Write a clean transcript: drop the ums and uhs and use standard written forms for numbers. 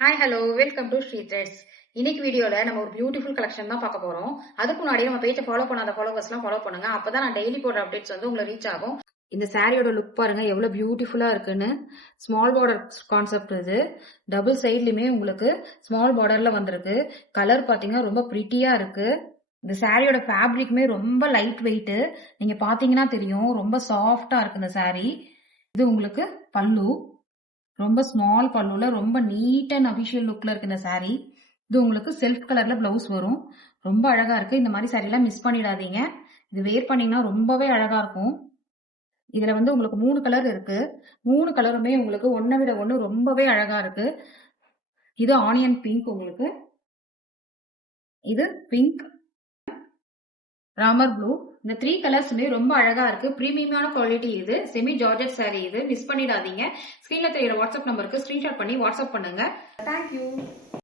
Hi hello welcome to Sri threads. இன்னைக்கு வீடியோல நம்ம ஒரு பியூட்டிஃபுல் கலெக்ஷன் தான் பார்க்க போறோம். அதுக்கு முன்னாடி நம்ம பேஜை ஃபாலோ பண்ணாத ஃபாலோவர்ஸ்லாம் ஃபாலோ பண்ணுங்க. அப்பதான் நான் டெய்லி போடுற அப்டேட்ஸ் வந்து உங்களுக்கு ரீச் ஆகும். இந்த சாரியோட லுக் பாருங்க எவ்வளவு பியூட்டிஃபுல்லா இருக்குன்னு. ஸ்மால் பார்டர் கான்செப்ட் இது. டபுள் சைட்லயுமே உங்களுக்கு ஸ்மால் பார்டர்ல வந்திருக்கு. கலர் பாத்தீங்கன்னா ரொம்ப பிரிட்டியா இருக்கு. இந்த சாரியோட ஃபேப்ரிக்குமே ரொம்ப லைட் வெயிட். நீங்க பாத்தீங்கன்னா தெரியும் ரொம்ப சாஃப்டா இருக்கு இந்த சாரி. இது உங்களுக்கு பல்லு. ரொம்ப ஸ்மால் பல்லுல ரொம்ப நீட் அண்ட் அபிஷியல் லுக்ல இருக்கு இந்த சாரி. இது உங்களுக்கு செல்ஃப் கலர்ல பிளவுஸ் வரும். ரொம்ப அழகா இருக்கு. இந்த மாதிரி சாரி எல்லாம் மிஸ் பண்ணிடாதீங்க. இது வேர் பண்ணீங்கன்னா ரொம்பவே அழகா இருக்கும். இதுல வந்து உங்களுக்கு 3 கலர் இருக்கு. 3 கலருமே உங்களுக்கு ஒன்னை விட ஒண்ணு ரொம்பவே அழகா இருக்கு. இது ஆனியன் பிங்க், உங்களுக்கு இது பிங்க், ராமர் ப்ளூ. இந்த 3 கலர்ஸுமே ரொம்ப அழகா இருக்கு. பிரீமியமான குவாலிட்டி இது. செமி ஜார்ஜெட் சாரி இது. மிஸ் பண்ணிடாதீங்க. ஸ்கிரீன்ல தெரியுற வாட்ஸ்அப் நம்பருக்கு ஸ்கிரீன்ஷாட் பண்ணி வாட்ஸ்அப் பண்ணுங்க. தேங்க்யூ.